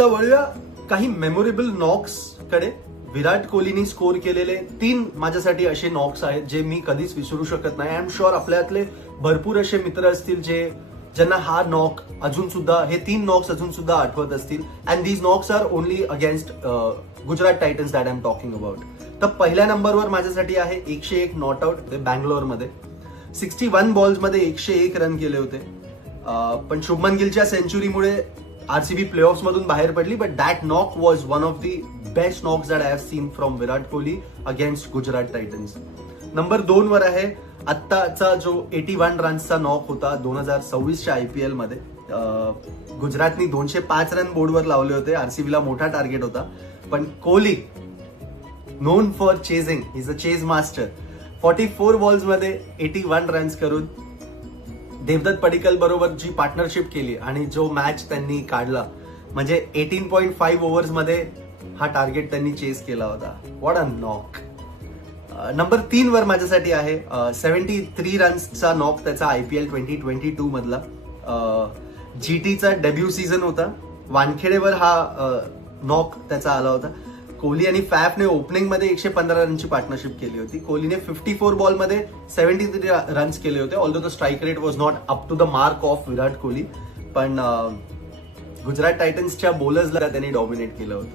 तर वळूया काही मेमोरेबल नॉक्स कडे. विराट कोहलीने स्कोर केलेले 3 माझ्यासाठी असे नॉक्स आहेत जे मी कधीच विसरू शकत नाही. आय एम शुअर आपल्यातले भरपूर असे मित्र असतील ज्यांना हा नॉक अजून सुद्धा, हे 3 नॉक्स अजून सुद्धा आठवत असतील. And these knocks are only against Gujarat Titans that I am talking about. तर पहिल्या नंबरवर माझ्यासाठी आहे 101 नॉट आउट, ते बँगलोरमध्ये 61 बॉल्समध्ये 101 रन केले होते. पण शुभमन गिलच्या सेंचुरीमुळे आरसीबी प्लेऑफ्स मधून बाहेर पडली. But that knock was one of the best knocks that I have seen from Virat Kohli against Gujarat Titans. Number 2 वर आहे आत्ताचा जो 81 रन्सचा नॉक होता 2026च्या IPL मध्ये. गुजरातनी 205 रन बोर्डवर लावले होते. आरसीबीला मोठा टार्गेट होता, पण Kohli known for chasing, is a chase master, 44 balls मध्ये 81 रन्स करून देवदत्त पडिक्कल बरोबर जी पार्टनरशिप केली आणि जो मॅच त्यांनी काढला, म्हणजे 18.5 ओव्हर्स मध्ये हा टार्गेट त्यांनी चेस केला होता. What a knock. नंबर 3 वर माझ्यासाठी आहे 73 रन्सचा नॉक, त्याचा IPL 2022 मधला. GTचा डेब्यू सीझन होता. वानखेडेवर हा नॉक त्याचा आला होता. कोहली आणि फॅफने ओपनिंग मध्ये 115 रनची पार्टनरशिप केली होती. कोहलीने 54 बॉलमध्ये 73 रन्स केले होते. Although the strike rate was not up to the mark of Virat Kohli, पण गुजरात टायटन्सच्या बॉलर्सला त्यांनी डॉमिनेट केलं होतं.